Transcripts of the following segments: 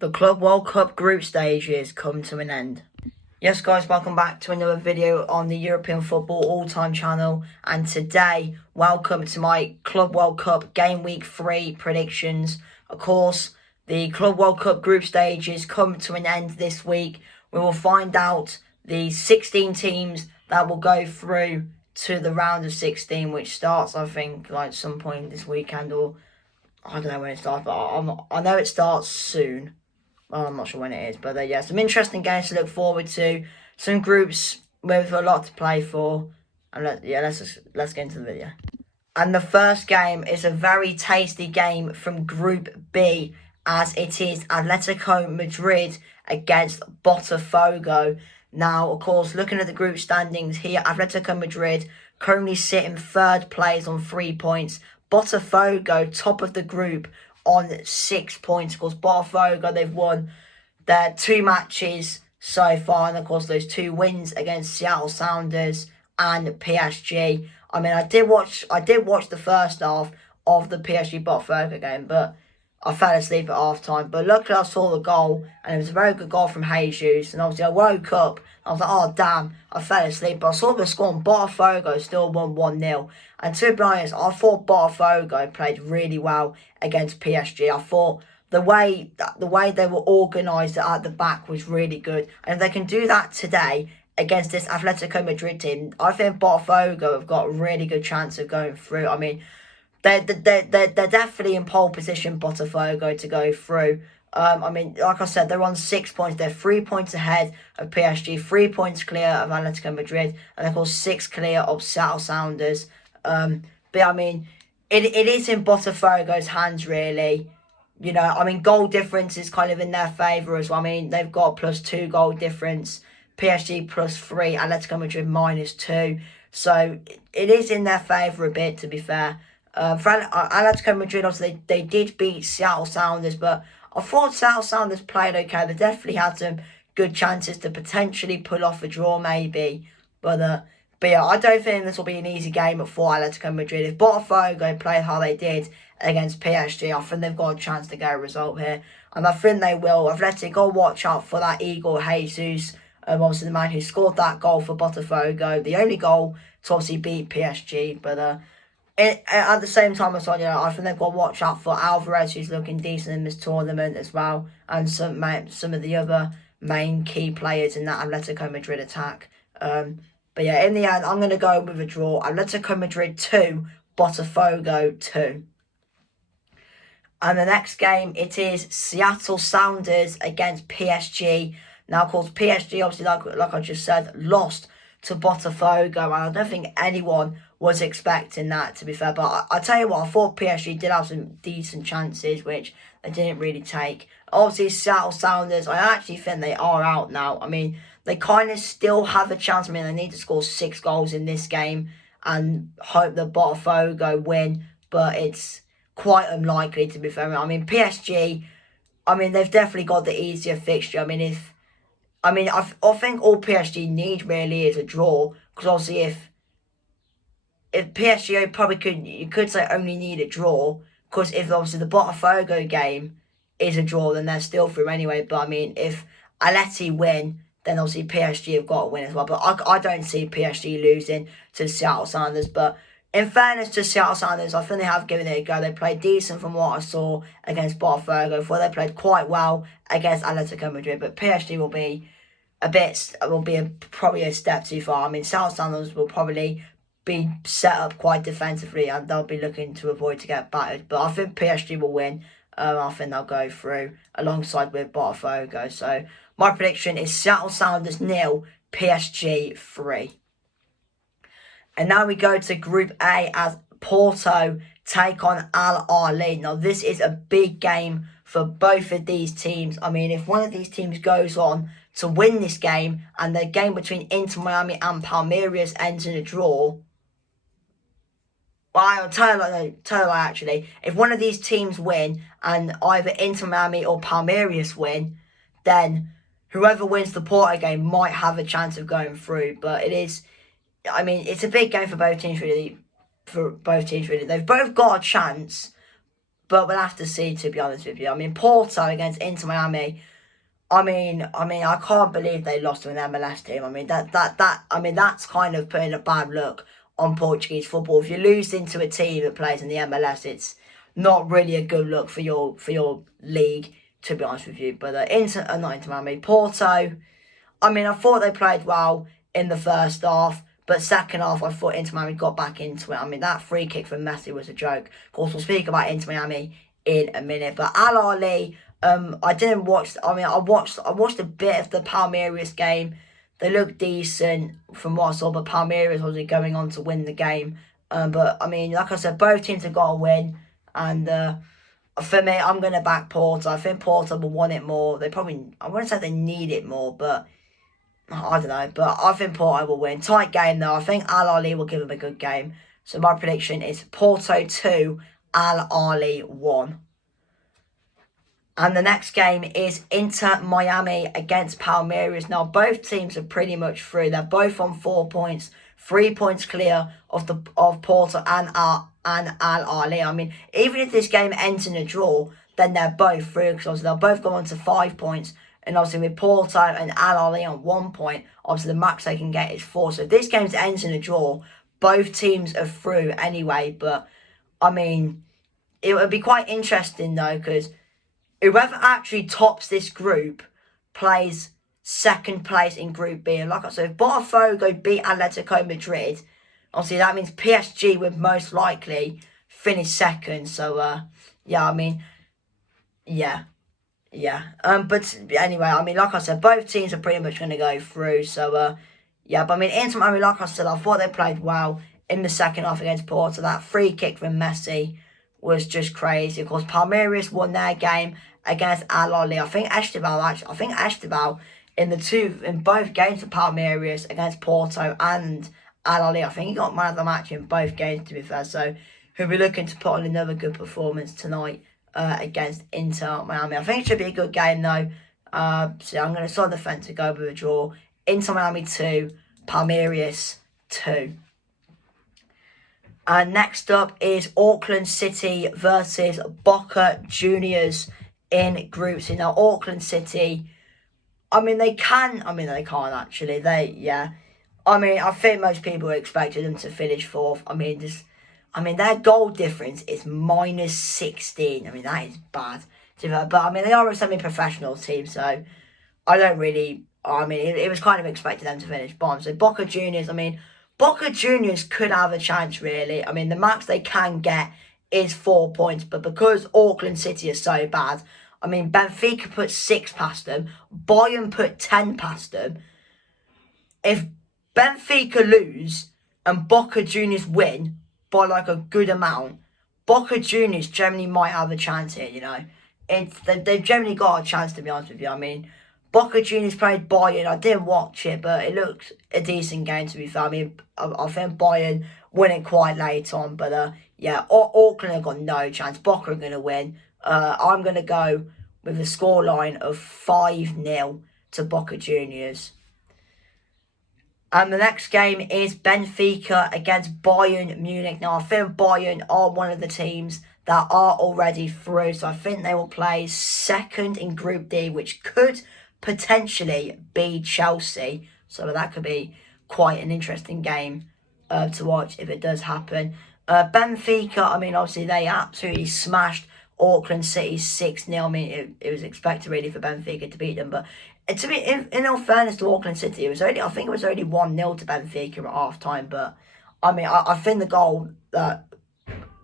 The Club World Cup group stages come to an end. Yes guys, welcome back to another video on the European Football All-Time channel, and today, welcome to my Club World Cup Game Week 3 predictions. Of course, the Club World Cup group stages come to an end this week. We will find out the 16 teams that will go through to the round of 16, which starts, I think, like some point this weekend, or I don't know when it starts, but I know it starts soon. Well, I'm not sure when it is, but yeah, some interesting games to look forward to. Some groups with a lot to play for, and let's get into the video. And the first game is a very tasty game from Group B, as it is Atletico Madrid against Botafogo. Now, of course, looking at the group standings here, Atletico Madrid currently sitting third place on 3 points. Botafogo, top of the group, on 6 points. Of course, Botafogo, they've won their 2 matches so far, and of course those 2 wins against Seattle Sounders and PSG. I mean, I did watch the first half of the PSG Botafogo game, but I fell asleep at half time. But luckily I saw the goal, and it was a very good goal from Jesus. And obviously I woke up, I was like, oh damn, I fell asleep. But I saw the score, and Botafogo still won 1-0. And to be honest, I thought Botafogo played really well against PSG. I thought the way they were organised at the back was really good. And if they can do that today against this Atletico Madrid team, I think Botafogo have got a really good chance of going through. I mean, they're definitely in pole position, Botafogo, to go through. I mean, like I said, they're on 6 points. They're 3 points ahead of PSG, 3 points clear of Atletico Madrid, and of course 6 clear of Seattle Sounders. But I mean, it is in Botafogo's hands, really. You know, I mean, goal difference is kind of in their favour as well. I mean, they've got +2 goal difference, PSG +3, Atletico Madrid -2. So it is in their favour a bit, to be fair. For Atletico Madrid, obviously, they did beat Seattle Sounders, but I thought Seattle Sounders played okay. They definitely had some good chances to potentially pull off a draw, maybe. But yeah, I don't think this will be an easy game for Atletico Madrid. If Botafogo play how they did against PSG, I think they've got a chance to get a result here. And I think they will. Atletico, watch out for that Igor Jesus. Obviously, the man who scored that goal for Botafogo. The only goal to obviously beat PSG. But at the same time as well, you know, I think they've got to watch out for Alvarez, who's looking decent in this tournament as well. And some of the other main key players in that Atletico Madrid attack. But yeah, in the end, I'm going to go with a draw. Atletico Madrid 2, Botafogo 2. And the next game, it is Seattle Sounders against PSG. Now, of course, PSG, obviously, like I just said, lost to Botafogo. And I don't think anyone was expecting that, to be fair. But I tell you what, I thought PSG did have some decent chances, which they didn't really take. Obviously, Seattle Sounders, I actually think they are out now. I mean, they kind of still have a chance. I mean, they need to score 6 goals in this game and hope that Botafogo win. But it's quite unlikely, to be fair. I mean, PSG, I mean, they've definitely got the easier fixture. I mean, I think all PSG need really is a draw. Because obviously, if PSG probably you could say only need a draw. Because if obviously the Botafogo game is a draw, then they're still through anyway. But I mean, if Atleti win, then obviously PSG have got to win as well. But I don't see PSG losing to Seattle Sounders. But in fairness to Seattle Sounders, I think they have given it a go. They played decent from what I saw against Botafogo. Before they played quite well against Atletico Madrid. But PSG will be probably a step too far. I mean, Seattle Sounders will probably be set up quite defensively, and they'll be looking to avoid to get battered. But I think PSG will win. I think they'll go through alongside with Botafogo. So my prediction is Seattle Sounders 0, PSG 3. And now we go to Group A as Porto take on Al Ahly. Now this is a big game for both of these teams. I mean, if one of these teams goes on to win this game and the game between Inter Miami and Palmeiras ends in a draw, well, I'll tell you actually. If one of these teams win and either Inter Miami or Palmeiras win, then whoever wins the Porto game might have a chance of going through. But it is, I mean, it's a big game for both teams really. They've both got a chance. But we'll have to see, to be honest with you. I mean, Porto against Inter Miami. I can't believe they lost to an MLS team. I mean, that's kind of putting a bad look on Portuguese football. If you lose into a team that plays in the MLS, it's not really a good look for your league, to be honest with you. But not Inter Miami, Porto. I mean, I thought they played well in the first half, but second half, I thought Inter Miami got back into it. I mean, that free kick from Messi was a joke. Of course, we'll speak about Inter Miami in a minute. But Al Ahly, I didn't watch. I mean, I watched a bit of the Palmeiras game. They looked decent from what I saw, but Palmeiras wasn't going on to win the game. But I mean, like I said, both teams have got to win, and for me, I'm going to back Porto. I think Porto will want it more. I wouldn't say they need it more, but I don't know. But I think Porto will win. Tight game though. I think Al Ahly will give them a good game. So my prediction is Porto 2, Al Ahly 1. And the next game is Inter Miami against Palmeiras. Now, both teams are pretty much through. They're both on 4 points, 3 points clear of Porto and Al Ahly. I mean, even if this game ends in a draw, then they're both through, because obviously they'll both go on to 5 points. And obviously with Porto and Al Ahly on 1 point, obviously the max they can get is 4. So if this game ends in a draw, both teams are through anyway. But, I mean, it would be quite interesting though, because whoever actually tops this group plays second place in Group B. And like I said, if Botafogo beat Atletico Madrid, obviously that means PSG would most likely finish second. So, yeah, I mean, yeah. But anyway, I mean, like I said, both teams are pretty much going to go through. So, yeah, but I mean, Inter Miami, like I said, I thought they played well in the second half against Porto. That free kick from Messi was just crazy. Of course, Palmeiras won their game against Al Ahly. I think Esteban in both games for Palmeiras against Porto and Al Ahly, I think he got man of the match in both games, to be fair. So he'll be looking to put on another good performance tonight against Inter Miami. I think it should be a good game though. So I'm going to side the fence to go with a draw. Inter Miami 2, Palmeiras 2. And next up is Auckland City versus Boca Juniors in Group C. Now, Auckland City, I mean, they can't actually. I think most people expected them to finish fourth. I mean, their goal difference is minus 16. I mean, that is bad. But, I mean, they are a semi-professional team, so it was kind of expected them to finish bottom. So, Boca Juniors could have a chance, really. I mean, the max they can get is 4 points, but because Auckland City is so bad, I mean, Benfica put 6 past them, Bayern put 10 past them. If Benfica lose and Boca Juniors win by like a good amount, Boca Juniors generally might have a chance here, you know. They've generally got a chance, to be honest with you. I mean, Boca Juniors played Bayern. I didn't watch it, but it looked a decent game, to be fair. I mean, I think Bayern won it quite late on. But, yeah, Auckland have got no chance. Boca are going to win. I'm going to go with a scoreline of 5-0 to Boca Juniors. And the next game is Benfica against Bayern Munich. Now, I think Bayern are one of the teams that are already through. So I think they will play second in Group D, which could potentially be Chelsea. So that could be quite an interesting game to watch if it does happen. Benfica, I mean, obviously they absolutely smashed Auckland City 6-0. I mean, it was expected really for Benfica to beat them. But to be in all fairness to Auckland City, I think it was only 1-0 to Benfica at half time. But I mean, I think the goal that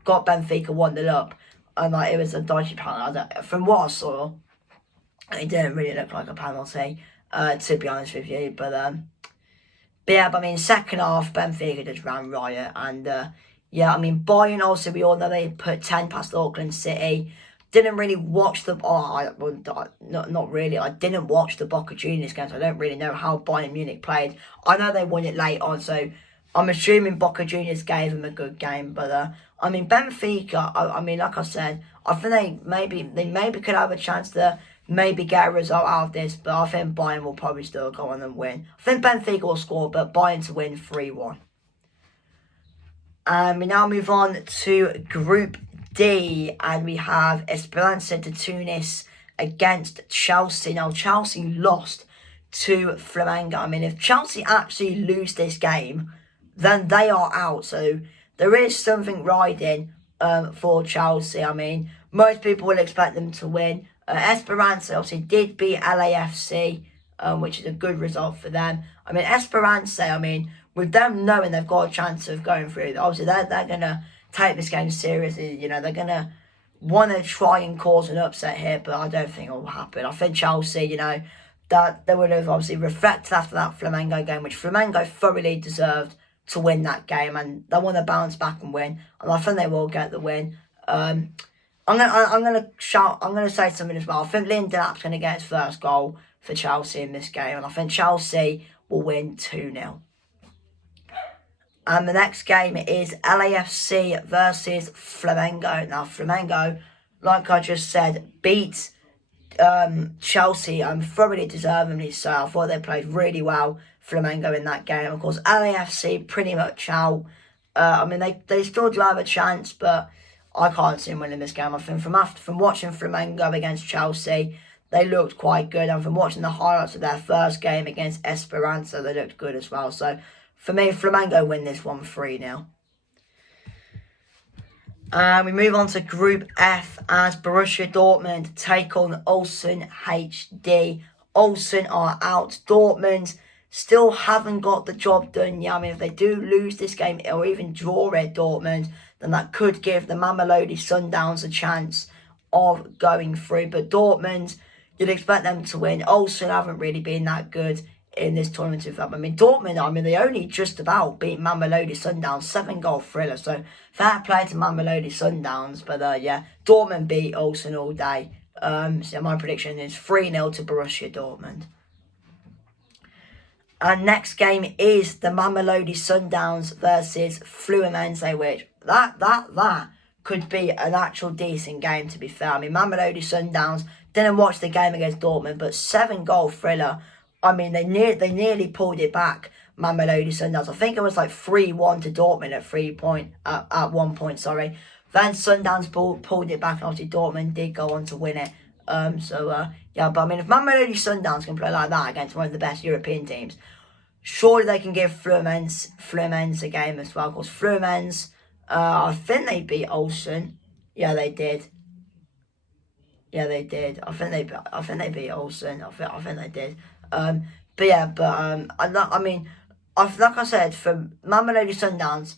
got Benfica 1-0 up, and it was a dodgy penalty. From what I saw, it didn't really look like a penalty, to be honest with you. But yeah, I mean, second half, Benfica just ran riot. And yeah, I mean, Bayern also, we all know they put 10 past Auckland City. Didn't really watch not really. I didn't watch the Boca Juniors game, so I don't really know how Bayern Munich played. I know they won it late on, so I'm assuming Boca Juniors gave them a good game. But I mean, Benfica, I mean, like I said, I think they maybe could have a chance to maybe get a result out of this, but I think Bayern will probably still go on and win. I think Benfica will score, but Bayern to win 3-1. And we now move on to Group D, and we have Esperance de Tunis against Chelsea. Now, Chelsea lost to Flamengo. I mean, if Chelsea actually lose this game, then they are out. So there is something riding for Chelsea. I mean, most people will expect them to win. Esperance obviously did beat LAFC, which is a good result for them. I mean, Esperance, I mean, with them knowing they've got a chance of going through, obviously they're going to take this game seriously. You know, they're going to want to try and cause an upset here, but I don't think it will happen. I think Chelsea, you know, that they would have obviously reflected after that Flamengo game, which Flamengo thoroughly deserved to win that game, and they want to bounce back and win, and I think they will get the win. I'm gonna say something as well. I think Lindelap's gonna get his first goal for Chelsea in this game, and I think Chelsea will win 2-0. And the next game is LAFC versus Flamengo. Now, Flamengo, like I just said, beat Chelsea thoroughly deservingly so. I thought they played really well, Flamengo, in that game. Of course, LAFC pretty much out. I mean, they still do have a chance, but I can't see them winning this game. I think from watching Flamengo against Chelsea, they looked quite good. And from watching the highlights of their first game against Esperanza, they looked good as well. So, for me, Flamengo win this one 3-0. We move on to Group F as Borussia Dortmund take on Ulsan HD. Ulsan are out. Dortmund still haven't got the job done yet. I mean, if they do lose this game or even draw it, Dortmund, then that could give the Mamelodi Sundowns a chance of going through. But Dortmund, you'd expect them to win. Ulsan haven't really been that good in this tournament. I mean, Dortmund, they only just about beat Mamelodi Sundowns, 7-goal thriller. So, fair play to Mamelodi Sundowns. But, yeah, Dortmund beat Ulsan all day. So, my prediction is 3-0 to Borussia Dortmund. And next game is the Mamelodi Sundowns versus Fluminense, which that could be an actual decent game, to be fair. I mean, Mamelodi Sundowns, didn't watch the game against Dortmund, but 7-goal thriller. I mean, they nearly pulled it back, Mamelodi Sundowns. I think it was like 3-1 to Dortmund at 1 point, sorry. Then Sundowns pulled it back, and obviously Dortmund did go on to win it. Yeah, but I mean, if Mamelodi Sundowns can play like that against one of the best European teams, surely they can give Fluminense a game as well. Of course, Fluminense, I think they beat Ulsan. Yeah, they did. Yeah, they did. I think they beat Ulsan. I think they did. But yeah, I mean, like I said, for Mamelodi Sundowns,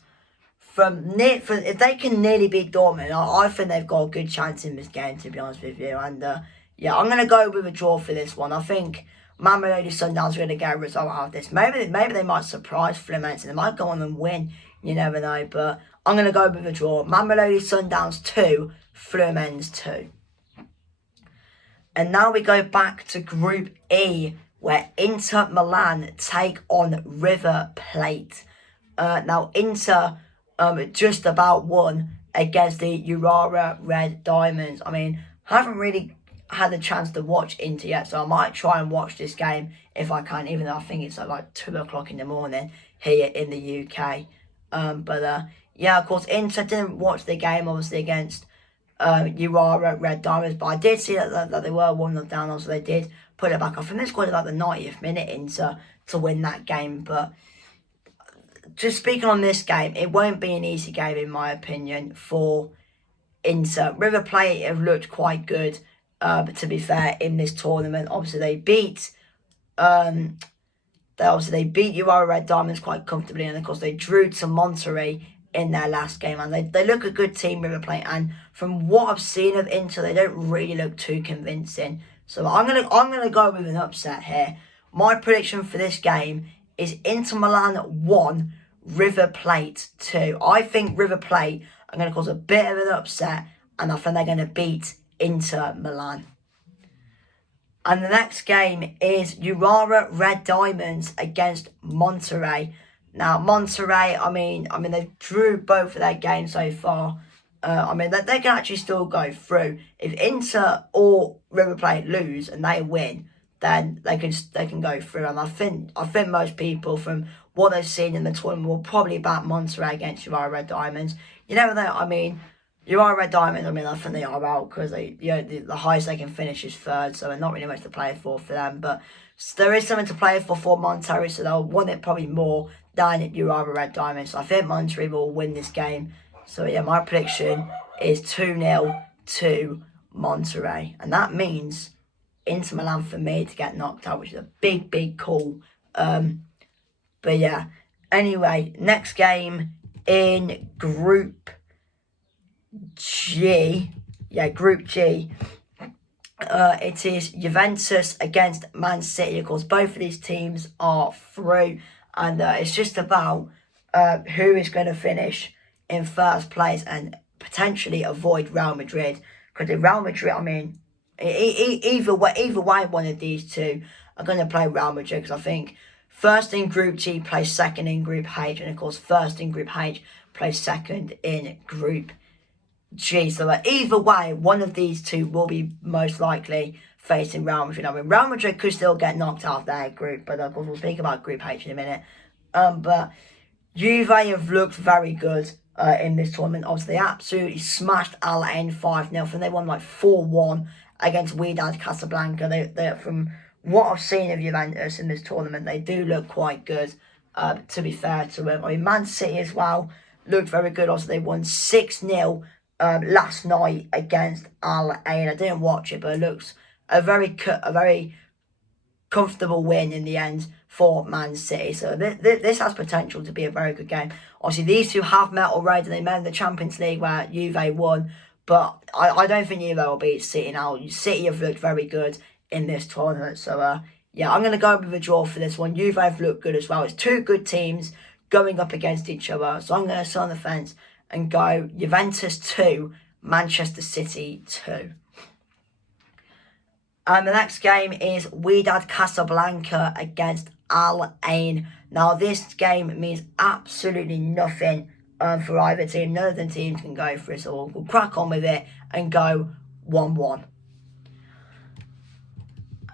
if they can nearly beat Dortmund, I think they've got a good chance in this game, to be honest with you. And yeah, I'm gonna go with a draw for this one. I think Mamelodi Sundowns are gonna get a result out of this. Maybe they might surprise Fluminense and they might go on and win. You never know. But I'm gonna go with a draw. Mamelodi Sundowns 2, Fluminense 2. And now we go back to Group E, where Inter Milan take on River Plate. Now, Inter just about won against the Urawa Red Diamonds. I mean, haven't really had a chance to watch Inter yet, so I might try and watch this game if I can, even though I think it's at like 2 o'clock in the morning here in the UK. Yeah, of course, Inter didn't watch the game, obviously, against Urawa Red Diamonds, but I did see that they were 1-0 down, so they did put it back. I think they scored about the 90th minute Inter to win that game. But just speaking on this game, it won't be an easy game in my opinion for Inter. River Plate have looked quite good, but to be fair, in this tournament, obviously they beat Urawa Red Diamonds quite comfortably, and of course they drew to Monterrey in their last game, and they look a good team, River Plate, and from what I've seen of Inter, they don't really look too convincing. So I'm gonna go with an upset here. My prediction for this game is Inter Milan 1, River Plate 2. I think River Plate are gonna cause a bit of an upset, and I think they're gonna beat Inter Milan. And the next game is Urawa Red Diamonds against Monterrey. Now, Monterrey, I mean, they drew both of their games so far. I mean, they can actually still go through. If Inter or River Plate lose and they win, then they can go through. And I think most people, from what they've seen in the tournament, will probably back Monterrey against Urawa Red Diamonds. You never know. I mean, You are Red Diamonds. I mean, I think they are out because the highest they can finish is third, so there's not really much to play for them. But there is something to play for Monterrey, so they'll want it probably more than you are Red Diamonds. So I think Monterrey will win this game. So yeah, my prediction is 2-0 to Monterrey, and that means Inter Milan for me to get knocked out, which is a big call. But yeah, anyway, next game in Group G. Yeah, Group G. It is Juventus against Man City. Of course, both of these teams are through, and it's just about who is going to finish in first place and potentially avoid Real Madrid. Because in Real Madrid, I mean, either way, one of these two are going to play Real Madrid. Because I think first in Group G plays second in Group H, and of course, first in Group H plays second in Group G. So either way, one of these two will be most likely facing Real Madrid. I mean, Real Madrid could still get knocked out of their group, but of course we'll speak about Group H in a minute. But Juve have looked very good in this tournament. Obviously, they absolutely smashed Al Ain 5-0, and they won like 4-1 against Wydad Casablanca. They from what I've seen of Juventus in this tournament, they do look quite good. To be fair to them, I mean, Man City as well looked very good. Also, they won 6-0 last night against Al Ain. I didn't watch it, but it looks a very comfortable win in the end for Man City. So this has potential to be a very good game. Obviously, these two have met already. They met in the Champions League where Juve won, but I don't think Juve will beat City now. City have looked very good in this tournament. So yeah, I'm going to go with a draw for this one. Juve have looked good as well. It's two good teams going up against each other. So I'm going to sit on the fence and go Juventus 2, Manchester City 2. And the next game is Wydad Casablanca against Al Ain. Now, this game means absolutely nothing for either team. None of the teams can go for it, so we'll crack on with it and go 1-1.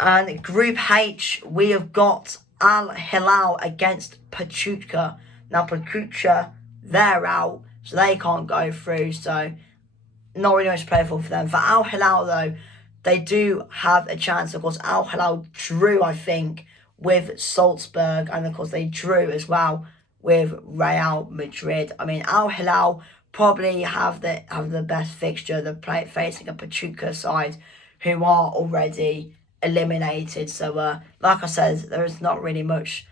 And Group H, we have got Al Hilal against Pachuca. Now, Pachuca, they're out, so they can't go through, so not really much to play for them. For Al Hilal, though, they do have a chance. Of course, Al Hilal drew, I think, with Salzburg, and of course they drew as well with Real Madrid. I mean, Al Hilal probably have the best fixture. They're facing a Pachuca side who are already eliminated. So, like I said, there is not really much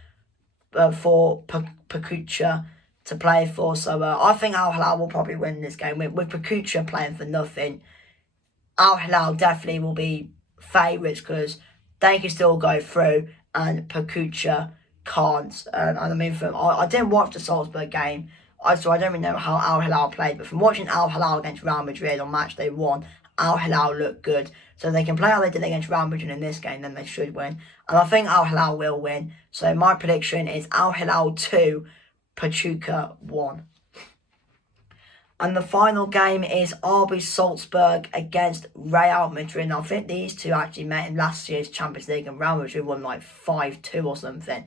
for Pachuca to play for. So, I think Al Hilal will probably win this game. With Pachuca playing for nothing, Al Hilal definitely will be favourites because they can still go through and Pachuca can't. And I mean, I didn't watch the Salzburg game, so I don't really know how Al Hilal played. But from watching Al Hilal against Real Madrid on match day 1, Al Hilal looked good. So if they can play how they did against Real Madrid in this game, then they should win. And I think Al Hilal will win. So my prediction is Al Hilal 2, Pachuca 1. And the final game is RB Salzburg against Real Madrid. Now, I think these two actually met in last year's Champions League, and Real Madrid won like 5-2 or something.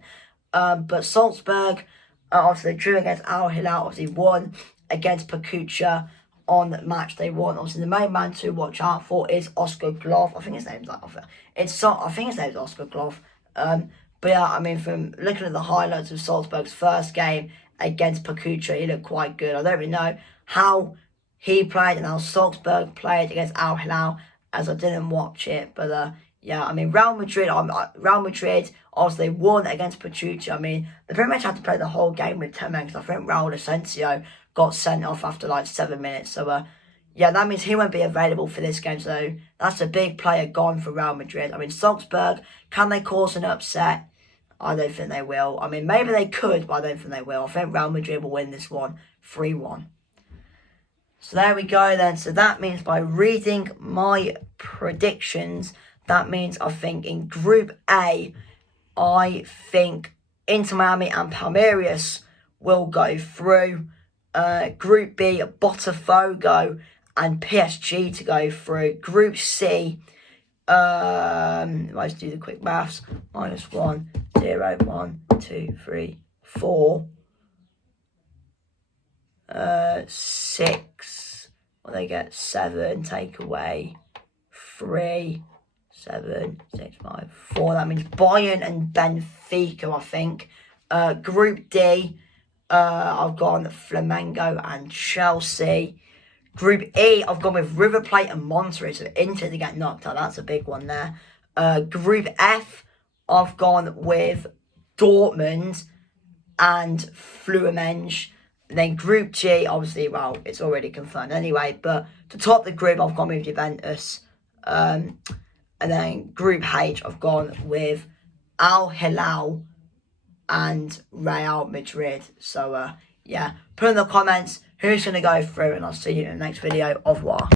But Salzburg, obviously, drew against Al Hilal, obviously won against Pachuca on match day 1. Obviously, the main man to watch out for is Oscar Gloff. I think his name's Oscar Gloff. But yeah, I mean, from looking at the highlights of Salzburg's first game against Pachuca, he looked quite good. I don't really know how he played and how Salzburg played against Al Hilal, as I didn't watch it. But yeah, I mean, Real Madrid, obviously won against Pachuca. I mean, they pretty much had to play the whole game with 10 men, because I think Raul Asensio got sent off after like 7 minutes. So yeah, that means he won't be available for this game. So that's a big player gone for Real Madrid. I mean, Salzburg, can they cause an upset? I don't think they will. I mean, maybe they could, but I don't think they will. I think Real Madrid will win this one 3-1. So there we go then. So that means by reading my predictions, that means I think in Group A, I think Inter Miami and Palmeiras will go through. Group B, Botafogo and PSG to go through. Group C, let's do the quick maths. -1, 0, 1, 2, 3, 4, 6. Well, they get 7, take away 3, 7, 6, 5, 4. That means Bayern and Benfica, I think. Group D, I've gone Flamengo and Chelsea. Group E, I've gone with River Plate and Monterrey. So Inter to get knocked out. That's a big one there. Group F, I've gone with Dortmund and Fluminense. Then Group G, obviously, well, it's already confirmed anyway. But to top the group, I've gone with Juventus. And then Group H, I've gone with Al Hilal and Real Madrid. So, yeah, put in the comments who's going to go through, and I'll see you in the next video. Au revoir.